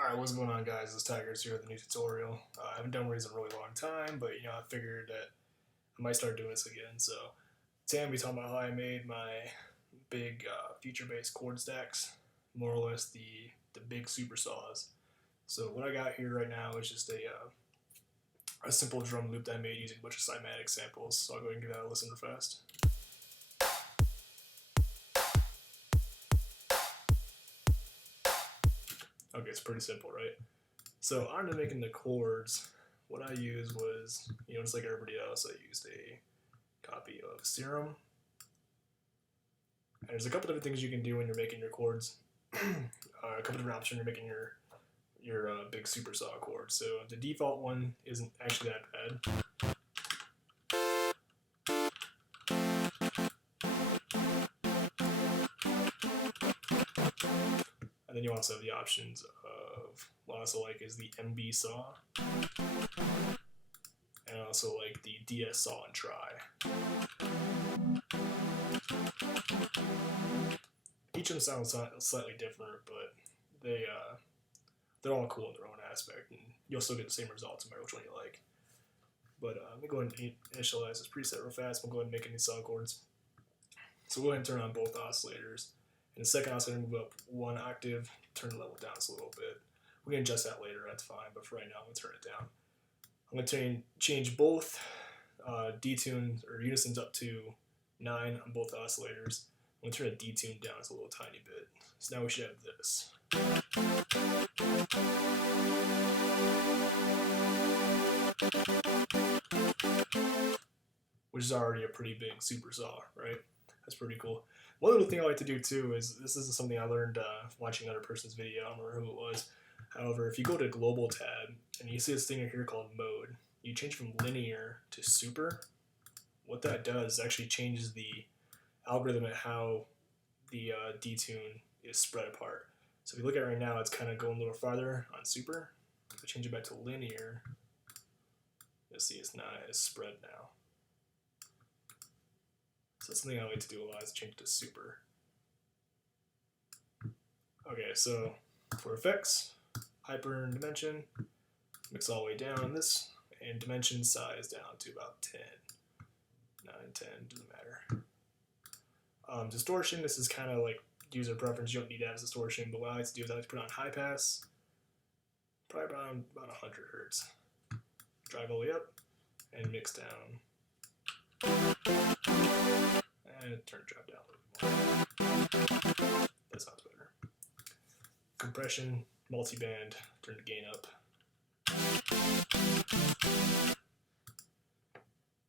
Alright, what's going on, guys? It's Tygerz here with a new tutorial. I haven't done one of these in a really long time, but I figured that I might start doing this again. So today I'm going to be talking about how I made my big future bass chord stacks, more or less the big super saws. So what I got here right now is just a simple drum loop that I made using a bunch of cymatic samples. So I'll go ahead and give that a listen real fast. Okay, it's pretty simple, right? So on to making the chords, what I used was, just like everybody else, I used a copy of Serum. And there's a couple different things you can do when you're making your chords. A couple different options when you're making your big super saw chord. So the default one isn't actually that bad. And then you also have the options of what I also like is the MB saw, and I also like the DS saw and try. Each of them sounds slightly different, but they're all cool in their own aspect, and you'll still get the same results no matter which one you like. But let me go ahead and initialize this preset real fast. We'll go ahead and make any saw chords. So we'll go ahead and turn on both oscillators. In the second oscillator, move up one octave, turn the level down just a little bit. We can adjust that later, that's fine, but for right now, I'm going to turn it down. I'm going to change both detunes or unisons up to 9 on both oscillators. I'm going to turn the detune down just a little tiny bit. So now we should have this. Which is already a pretty big super saw, right? That's pretty cool. One little thing I like to do too is, this is something I learned watching another person's video, I don't remember who it was. However, if you go to Global tab and you see this thing here called Mode, you change from linear to super. What that does is actually changes the algorithm at how the detune is spread apart. So if you look at it right now, it's kind of going a little farther on super. If I change it back to linear, you'll see it's not as spread now. So that's something I like to do a lot, is change it to super. Okay, so for effects, hyper and dimension, mix all the way down on this, and dimension size down to about 10. 9, 10, doesn't matter. Distortion, this is kind of like user preference. You don't need to have distortion, but what I like to do is I like to put on high pass, probably around about 100 hertz. Drive all the way up, and mix down. And turn drive down a little more. That sounds better. Compression, multiband, turn the gain up.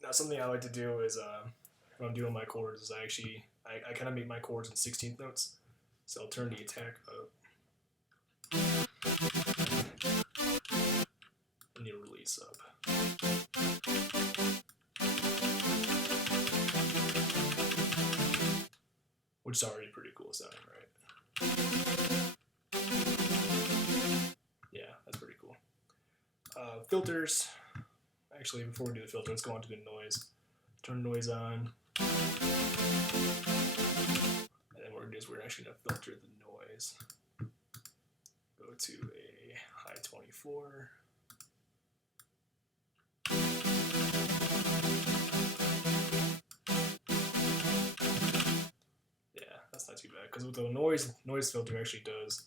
Now something I like to do is, when I'm doing my chords, is I kind of make my chords in 16th notes. So I'll turn the attack up. And the release up. Which is already pretty cool sounding, right? Yeah, that's pretty cool. Filters. Actually, before we do the filter, let's go on to the noise. Turn noise on. And then what we're going to do is we're actually going to filter the noise. Go to a high 24. That's not too bad, because what the noise filter actually does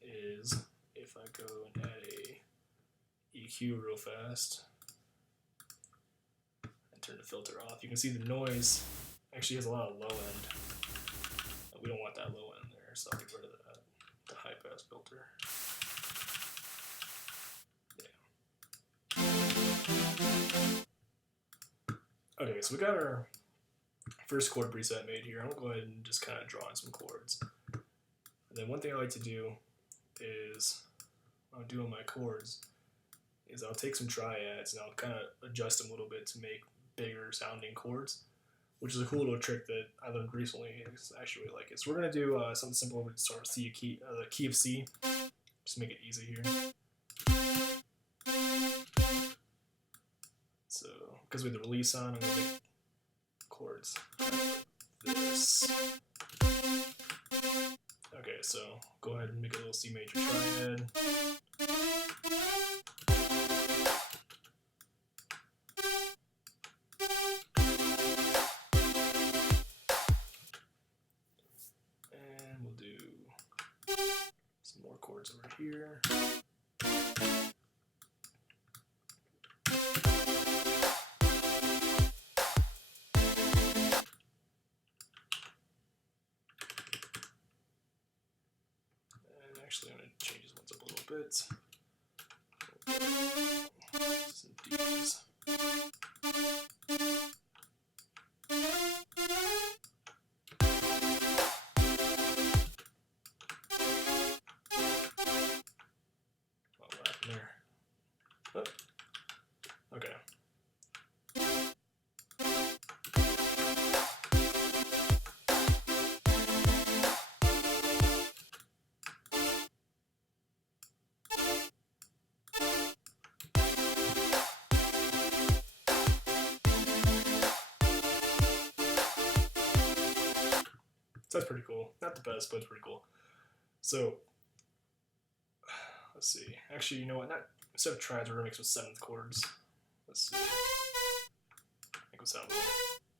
is, if I go and add a EQ real fast and turn the filter off, you can see the noise actually has a lot of low end. We don't want that low end there, so I'll get rid of that. The high pass filter. Yeah. Okay, so we got our first chord preset made here. I'm going to go ahead and just kind of draw in some chords. And then one thing I like to do is, when I'm doing my chords, is I'll take some triads and I'll kind of adjust them a little bit to make bigger sounding chords, which is a cool little trick that I learned recently. I actually really like it. So we're going to do something simple with sort of the key of C, just make it easy here. So, because with the release on, I'm going to make chords like this. Okay, so go ahead and make a little C major triad. And we'll do some more chords over here. Actually, I'm going to change these ones up a little bit. Some D's. Oh, what happened there? Oh. Okay. So that's pretty cool. Not the best, but it's pretty cool. So, let's see. Actually, you know what? Not instead of triads, we're gonna make some seventh chords. Let's see. Make them sound a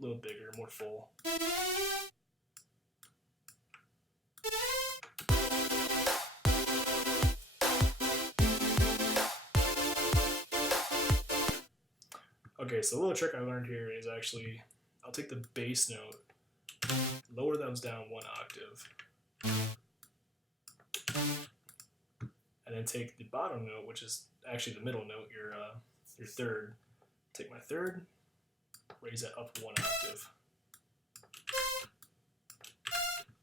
little bigger, more full. Okay, so the little trick I learned here is actually, I'll take the bass note, lower those down 1 octave, and then take the bottom note, which is actually the middle note, your third. Take my third, raise that up 1 octave.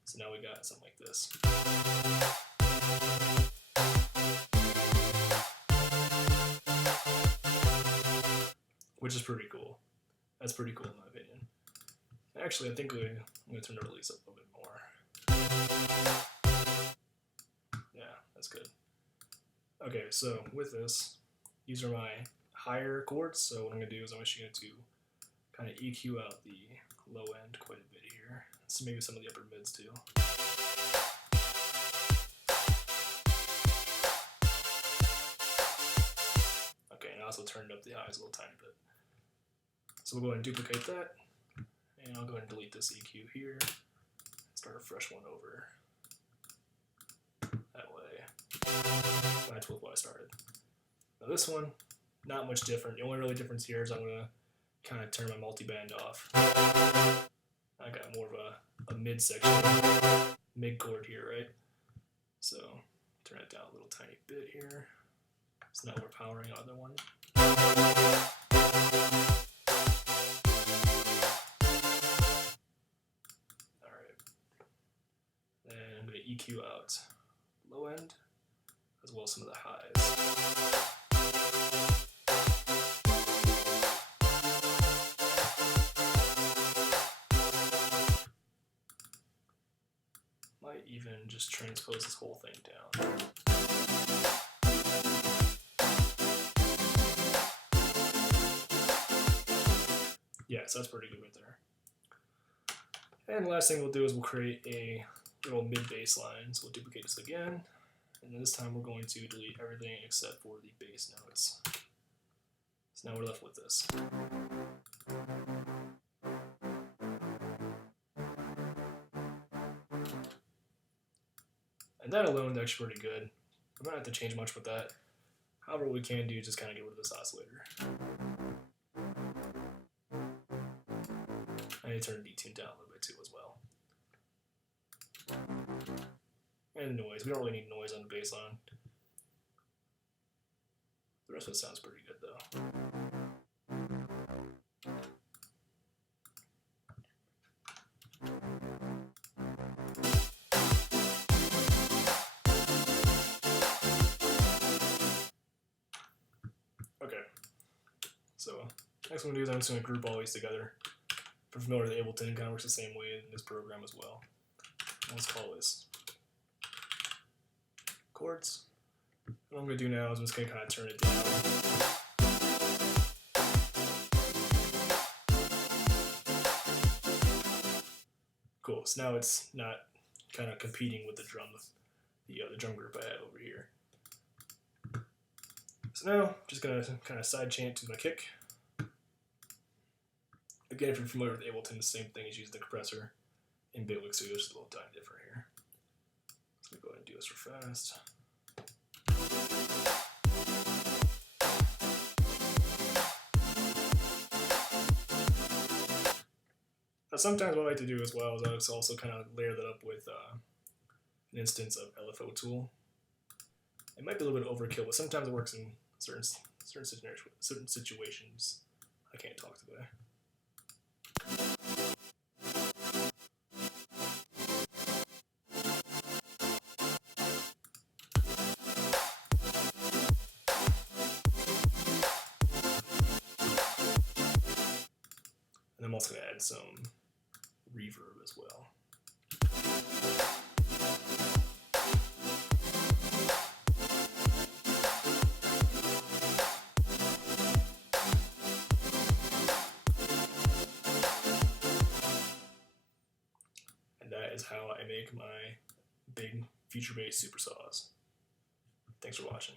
So now we got something like this. Which is pretty cool. That's pretty cool in my opinion. Actually, I think I'm going to turn the release up a little bit more. Yeah, that's good. Okay, so with this, these are my higher chords. So what I'm going to do is I'm actually going to kind of EQ out the low end quite a bit here. So maybe some of the upper mids too. Okay, and I also turned up the highs a little tiny bit. So we'll go ahead and duplicate that. And I'll go ahead and delete this EQ here. Start a fresh one over. That way. That's with what I started. Now this one, not much different. The only really difference here is I'm going to kind of turn my multi-band off. I got more of a mid section, mid chord here, right? So turn it down a little tiny bit here. So now we're powering the other one. EQ out low end as well as some of the highs. Might even just transpose this whole thing down. Yeah, so that's pretty good right there. And the last thing we'll do is we'll create a little mid bass line. So we'll duplicate this again, and then this time we're going to delete everything except for the bass notes. So now we're left with this. And that alone is actually pretty good. I'm not have to change much with that. However, what we can do is just kind of get rid of this oscillator. I need to turn the detune down a little bit too as well. And noise. We don't really need noise on the bass line. The rest of it sounds pretty good though. Okay. So next one I'm going to do is I'm just going to group all these together. If you're familiar with Ableton, it kind of works the same way in this program as well. Let's call this chords. What I'm going to do now is I'm just going to kind of turn it down. Cool, so now it's not kind of competing with the drum. the drum group I have over here. So now, just gonna kind of side chain it to my kick. Again, if you're familiar with Ableton, the same thing as using the compressor in BIG Studio, just a little tiny different here. So let me go ahead and do this real fast. Now, sometimes what I like to do as well is I also kind of layer that up with an instance of LFO tool. It might be a little bit overkill, but sometimes it works in certain situations. I can't talk today. And I'm also going to add some reverb as well. And that is how I make my BIG Future Bass Super Saws. Thanks for watching.